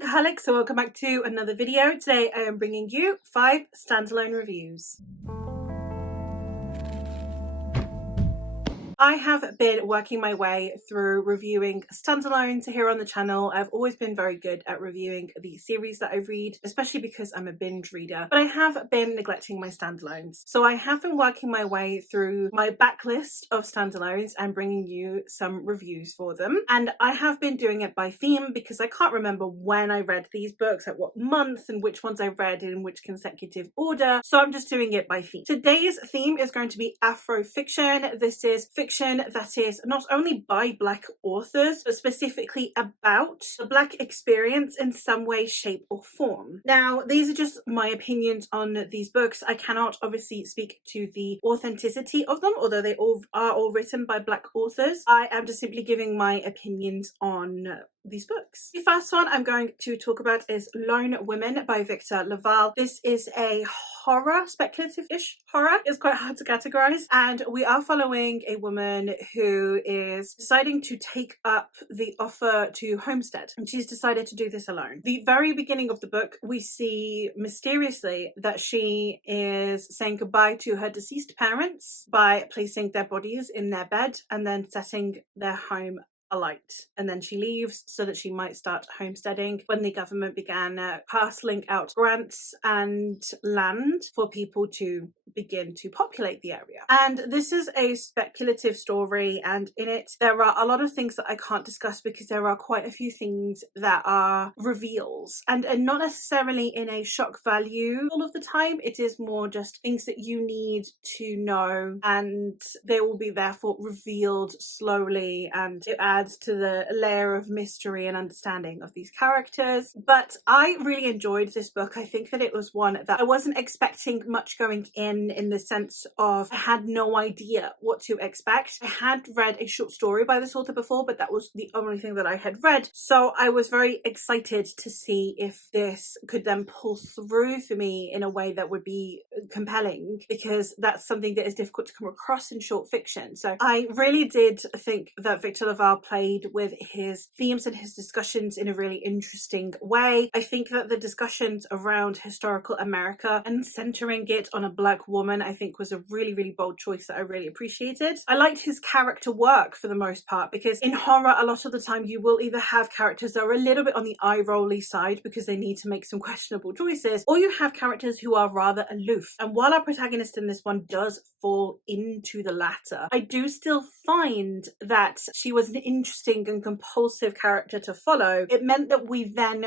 Buckley, so welcome back to another video. Today I am bringing you 5 standalone reviews. I have been working my way through reviewing standalones here on the channel. I've always been very good at reviewing the series that I read, especially because I'm a binge reader, but I have been neglecting my standalones. So I have been working my way through my backlist of standalones and bringing you some reviews for them. And I have been doing it by theme because I can't remember when I read these books, at what month, and which ones I read in which consecutive order. So I'm just doing it by theme. Today's theme is going to be Afro fiction. This is fiction that is not only by Black authors, but specifically about the Black experience in some way, shape or form. Now, these are just my opinions on these books. I cannot obviously speak to the authenticity of them, although they are all written by Black authors. I am just simply giving my opinions on these books. The first one I'm going to talk about is Lone Women by Victor LaValle. This is a horror, speculative-ish horror. It's quite hard to categorize, and we are following a woman who is deciding to take up the offer to homestead, and she's decided to do this alone. The very beginning of the book, we see mysteriously that she is saying goodbye to her deceased parents by placing their bodies in their bed and then setting their home alight, and then she leaves so that she might start homesteading when the government began parceling out grants and land for people to begin to populate the area. And this is a speculative story, and in it there are a lot of things that I can't discuss because there are quite a few things that are reveals, and not necessarily in a shock value all of the time. It is more just things that you need to know, and they will be therefore revealed slowly, and it adds to the layer of mystery and understanding of these characters. But I really enjoyed this book. I think that it was one that I wasn't expecting much going in the sense of I had no idea what to expect. I had read a short story by this author before, but that was the only thing that I had read. So I was very excited to see if this could then pull through for me in a way that would be compelling, because that's something that is difficult to come across in short fiction. So I really did think that Victor LaValle played with his themes and his discussions in a really interesting way. I think that the discussions around historical America and centering it on a Black woman, I think was a really, really bold choice that I really appreciated. I liked his character work for the most part, because in horror, a lot of the time you will either have characters that are a little bit on the eye-rolly side because they need to make some questionable choices, or you have characters who are rather aloof. And while our protagonist in this one does fall into the latter, I do still find that she was an interesting and compulsive character to follow. It meant that we then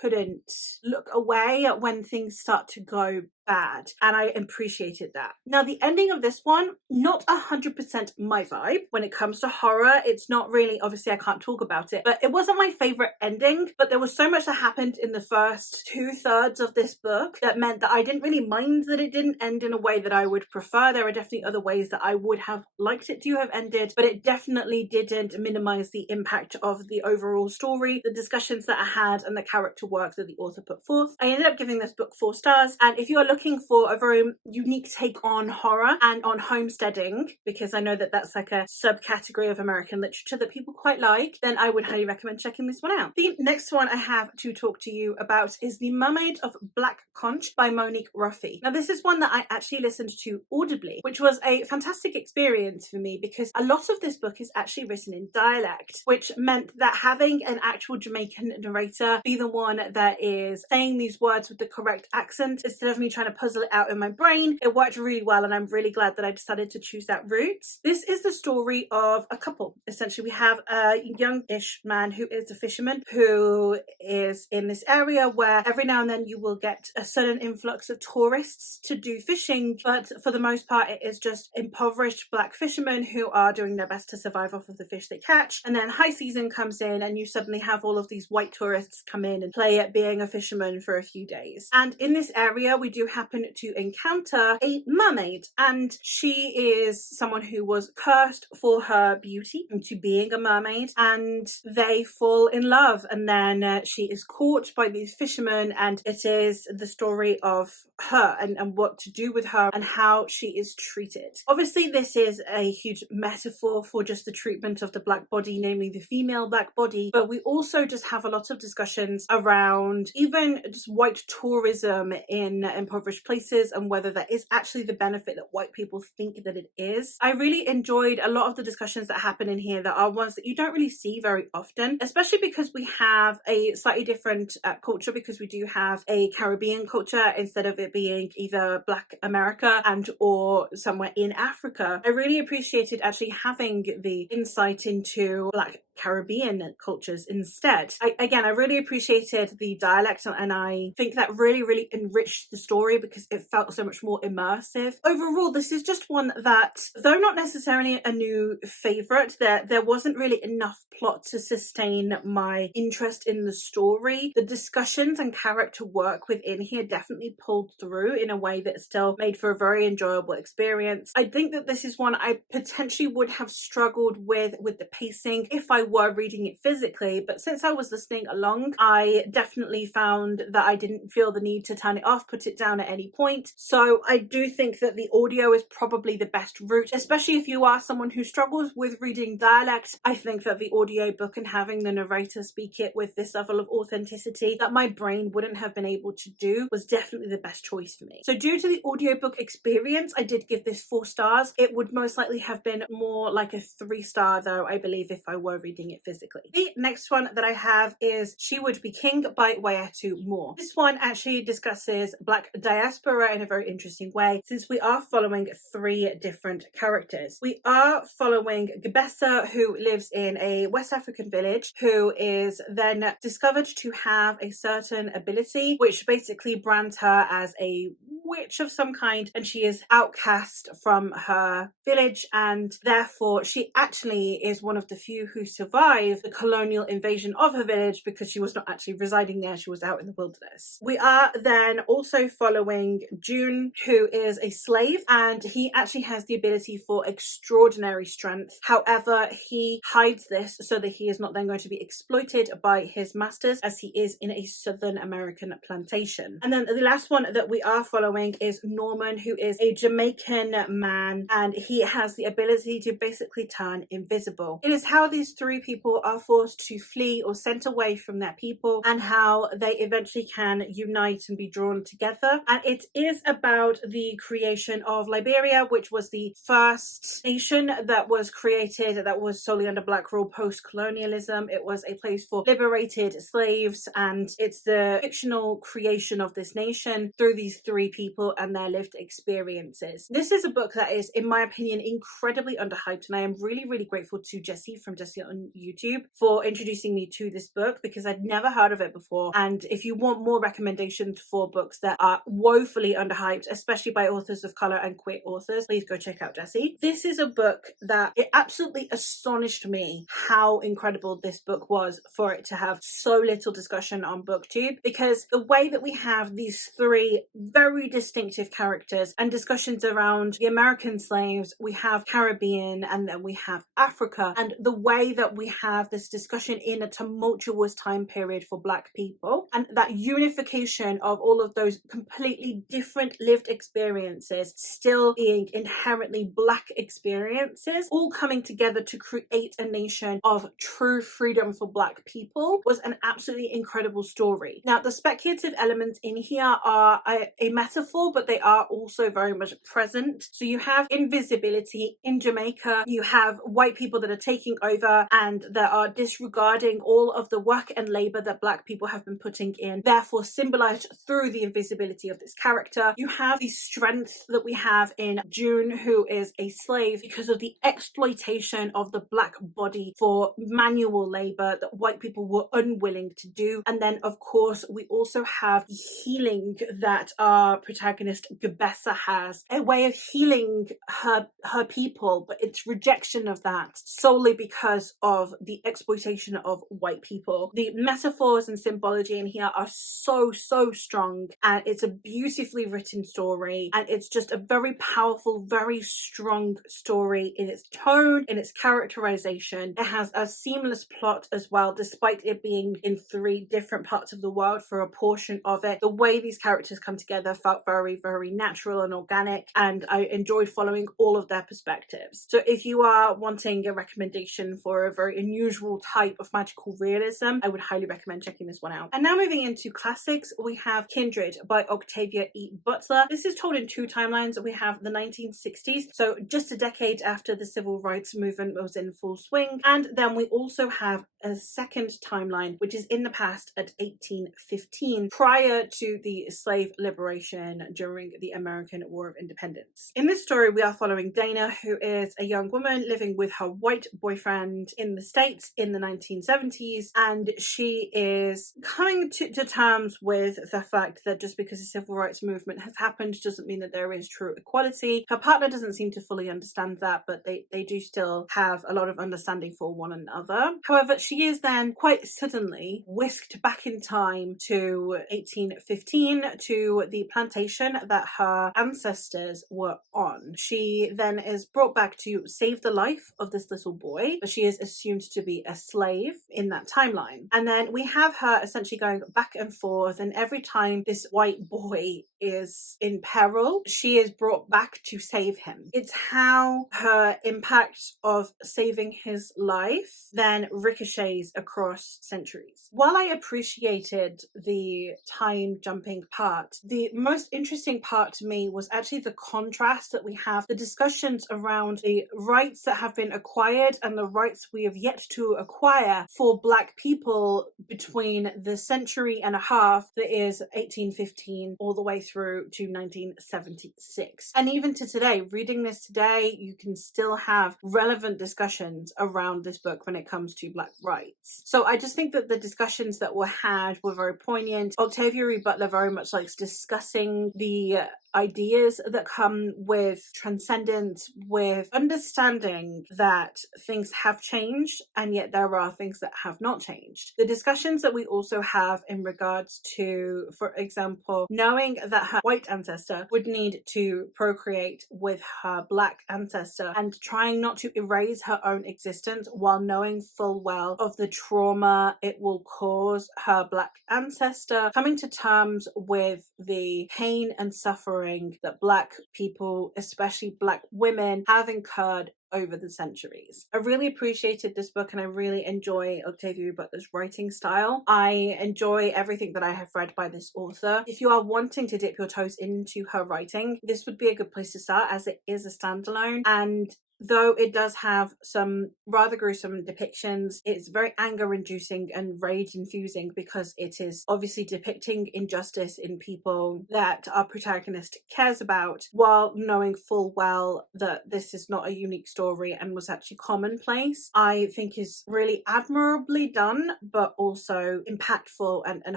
couldn't look away when things start to go bad, and I appreciated that. Now, the ending of this one, not 100% my vibe. When it comes to horror, it's not really, obviously I can't talk about it, but it wasn't my favorite ending. But there was so much that happened in the first 2/3 of this book that meant that I didn't really mind that it didn't end in a way that I would prefer. There are definitely other ways that I would have liked it to have ended, but it definitely didn't minimize the impact of the overall story, the discussions that I had, and the character work that the author put forth. I ended up giving this book 4 stars, and if you are looking for a very unique take on horror and on homesteading, because I know that that's like a subcategory of American literature that people quite like, then I would highly recommend checking this one out. The next one I have to talk to you about is The Mermaid of Black Conch by Monique Ruffy. Now, this is one that I actually listened to audibly, which was a fantastic experience for me because a lot of this book is actually written in dialect, which meant that having an actual Jamaican narrator be the one that is saying these words with the correct accent instead of me trying to puzzle it out in my brain, it worked really well, and I'm really glad that I decided to choose that route. This is the story of a couple. Essentially, we have a young-ish man who is a fisherman who is in this area where every now and then you will get a sudden influx of tourists to do fishing, but for the most part it is just impoverished Black fishermen who are doing their best to survive off of the fish they catch. And then high season comes in and you suddenly have all of these white tourists come in and play at being a fisherman for a few days. And in this area we do happen to encounter a mermaid, and she is someone who was cursed for her beauty into being a mermaid, and they fall in love, and then she is caught by these fishermen, and it is the story of her and what to do with her and how she is treated. Obviously, this is a huge metaphor for just the treatment of the black body, namely the female black body, but we also just have a lot of discussions around even just white tourism in impoverished places and whether that is actually the benefit that white people think that it is. I really enjoyed a lot of the discussions that happen in here that are ones that you don't really see very often, especially because we have a slightly different culture, because we do have a Caribbean culture instead of it being either Black America and or somewhere in Africa. I really appreciated actually having the insight into Black Caribbean cultures instead. I really appreciated the dialect, and I think that really enriched the story because it felt so much more immersive. Overall, this is just one that, though not necessarily a new favourite, there wasn't really enough plot to sustain my interest in the story. The discussions and character work within here definitely pulled through in a way that still made for a very enjoyable experience. I think that this is one I potentially would have struggled with the pacing if I were reading it physically, but since I was listening along, I definitely found that I didn't feel the need to turn it off, put it down at any point. So I do think that the audio is probably the best route, especially if you are someone who struggles with reading dialect. I think that the audiobook and having the narrator speak it with this level of authenticity that my brain wouldn't have been able to do was definitely the best choice for me. So due to the audiobook experience, I did give this 4 stars. It would most likely have been more like a 3-star though, I believe, if I were reading it physically. The next one that I have is She Would Be King by Waiatu Moore. This one actually discusses Black diaspora in a very interesting way, since we are following 3 different characters. We are following Gebessa, who lives in a West African village, who is then discovered to have a certain ability which basically brands her as a witch of some kind, and she is outcast from her village, and therefore she actually is one of the few who survived the colonial invasion of her village because she was not actually residing there, she was out in the wilderness. We are then also following June, who is a slave, and he actually has the ability for extraordinary strength. However, he hides this so that he is not then going to be exploited by his masters, as he is in a Southern American plantation. And then the last one that we are following is Norman, who is a Jamaican man, and he has the ability to basically turn invisible. It is how these 3 people are forced to flee or sent away from their people, and how they eventually can unite and be drawn together. And it is about the creation of Liberia, which was the first nation that was created that was solely under Black rule post-colonialism. It was a place for liberated slaves, and it's the fictional creation of this nation through these 3 people and their lived experiences. This is a book that is, in my opinion, incredibly underhyped, and I am really grateful to Jessie from Jessie on YouTube for introducing me to this book, because I'd never heard of it before. And if you want more recommendations for books that are woefully underhyped, especially by authors of colour and queer authors, please go check out Jessie. This is a book that it absolutely astonished me how incredible this book was for it to have so little discussion on BookTube, because the way that we have these 3 very distinctive characters and discussions around the American slaves, we have Caribbean, and then we have Africa, and the way that we have this discussion in a tumultuous time period for Black people, and that unification of all of those completely different lived experiences still being inherently Black experiences, all coming together to create a nation of true freedom for Black people, was an absolutely incredible story. Now, the speculative elements in here are a metaphor, but they are also very much present. So you have invisibility in Jamaica, you have white people that are taking over and that are disregarding all of the work and labour that Black people have been putting in, therefore symbolised through the invisibility of this character. You have the strength that we have in June, who is a slave, because of the exploitation of the Black body for manual labour that white people were unwilling to do. And then, of course, we also have the healing that our protagonist Gebessa has a way of healing her people, but it's rejection of that solely because of the exploitation of white people. The metaphors and symbology in here are so strong, and it's a beautifully written story, and it's just a very powerful, very strong story in its tone, in its characterization. It has a seamless plot as well, despite it being in 3 different parts of the world for a portion of it. The way these characters come together felt very natural and organic, and I enjoyed following all of their perspectives. So if you are wanting a recommendation for a very unusual type of magical realism, I would highly recommend checking this one out. And now moving into classics, we have Kindred by Octavia E. Butler. This is told in 2 timelines. We have the 1960s, so just a decade after the civil rights movement was in full swing, and then we also have a second timeline which is in the past at 1815, prior to the slave liberation during the American War of Independence. In this story, we are following Dana, who is a young woman living with her white boyfriend in the States in the 1970s, and she is coming to terms with the fact that just because the civil rights movement has happened doesn't mean that there is true equality. Her partner doesn't seem to fully understand that, but they do still have a lot of understanding for one another. However, she is then quite suddenly whisked back in time to 1815 to the plantation that her ancestors were on. She then is brought back to save the life of this little boy, but she is assumed to be a slave in that timeline. And then we have her essentially going back and forth, and every time this white boy is in peril, she is brought back to save him. It's how her impact of saving his life then ricochets across centuries. While I appreciated the time jumping part, the most interesting part to me was actually the contrast that we have, the discussions around the rights that have been acquired and the rights we have yet to acquire for Black people between the century and a half that is 1815 all the way through to 1976. And even to today, reading this today, you can still have relevant discussions around this book when it comes to Black rights. So I just think that the discussions that were had were very poignant. Octavia E. Butler very much likes discussing the ideas that come with transcendence, with understanding that things have changed and yet there are things that have not changed. The discussions that we also have in regards to, for example, knowing that her white ancestor would need to procreate with her Black ancestor and trying not to erase her own existence while knowing full well of the trauma it will cause her Black ancestor, coming to terms with the pain and suffering that Black people, especially Black women, have incurred over the centuries. I really appreciated this book, and I really enjoy Octavia Butler's writing style. I enjoy everything that I have read by this author. If you are wanting to dip your toes into her writing, this would be a good place to start, as it is a standalone, and though it does have some rather gruesome depictions, it's very anger-inducing and rage-infusing because it is obviously depicting injustice in people that our protagonist cares about, while knowing full well that this is not a unique story and was actually commonplace. I think is really admirably done, but also impactful and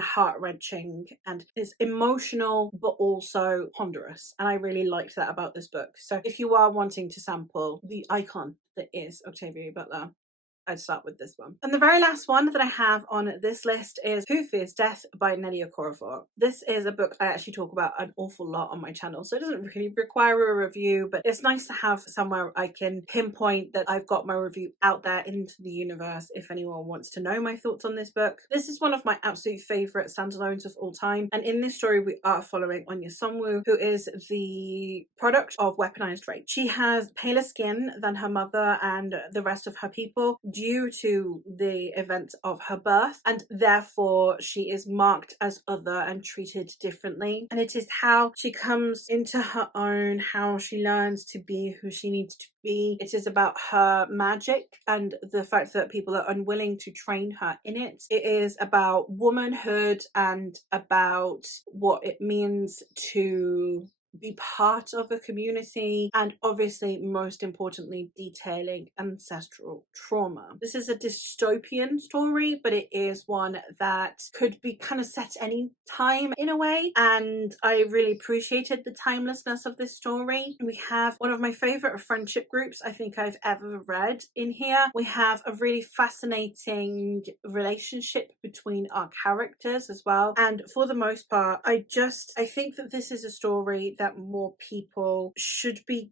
heart-wrenching, and is emotional but also ponderous. And I really liked that about this book. So if you are wanting to sample the icon that is Octavia Butler, I'd start with this one. And the very last one that I have on this list is Who Fears Death by Nellie Okorafor. This is a book I actually talk about an awful lot on my channel, so it doesn't really require a review, but it's nice to have somewhere I can pinpoint that I've got my review out there into the universe if anyone wants to know my thoughts on this book. This is one of my absolute favourite standalones of all time, and in this story we are following Anya Songwoo, who is the product of weaponized rape. She has paler skin than her mother and the rest of her people due to the events of her birth, and therefore she is marked as other and treated differently. And it is how she comes into her own, how she learns to be who she needs to be. It is about her magic and the fact that people are unwilling to train her in it. It is about womanhood and about what it means to be part of a community, and obviously, most importantly, detailing ancestral trauma. This is a dystopian story, but it is one that could be kind of set any time in a way, and I really appreciated the timelessness of this story. We have one of my favorite friendship groups I think I've ever read in here. We have a really fascinating relationship between our characters as well, and for the most part, I think that this is a story that more people should be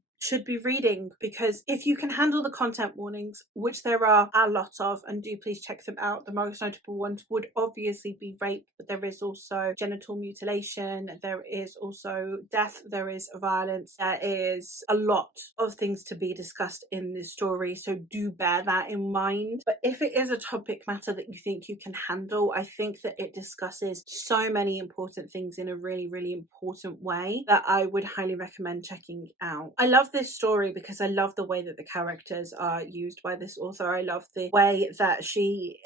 reading, because if you can handle the content warnings, which there are a lot of, and do please check them out, the most notable ones would obviously be rape, but there is also genital mutilation, there is also death, there is violence, there is a lot of things to be discussed in this story, so do bear that in mind. But if it is a topic matter that you think you can handle, I think that it discusses so many important things in a really, really important way that I would highly recommend checking out. I love this story because I love the way that the characters are used by this author. I love the way that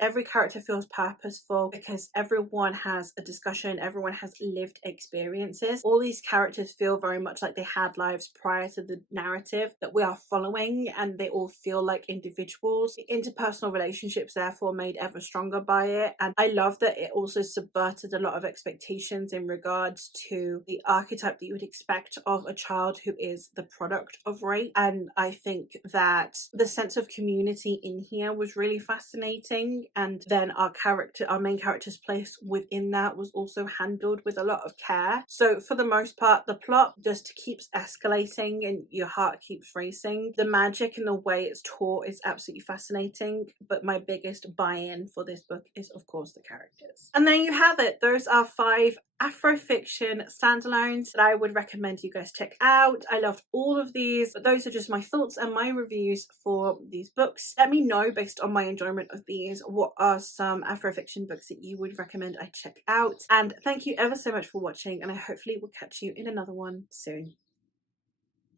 every character feels purposeful, because everyone has a discussion, everyone has lived experiences. All these characters feel very much like they had lives prior to the narrative that we are following, and they all feel like individuals. The interpersonal relationships therefore made ever stronger by it, and I love that it also subverted a lot of expectations in regards to the archetype that you would expect of a child who is the product of rape. And I think that the sense of community in here was really fascinating, and then our main character's place within that was also handled with a lot of care. So for the most part, the plot just keeps escalating and your heart keeps racing. The magic and the way it's taught is absolutely fascinating, but my biggest buy-in for this book is of course the characters. And there you have it. Those are 5 Afrofiction standalones that I would recommend you guys check out. I loved all of these, but those are just my thoughts and my reviews for these books. Let me know, based on my enjoyment of these, what are some Afrofiction books that you would recommend I check out. And thank you ever so much for watching, and I hopefully will catch you in another one soon.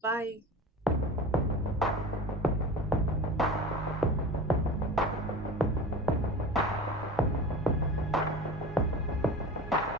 Bye.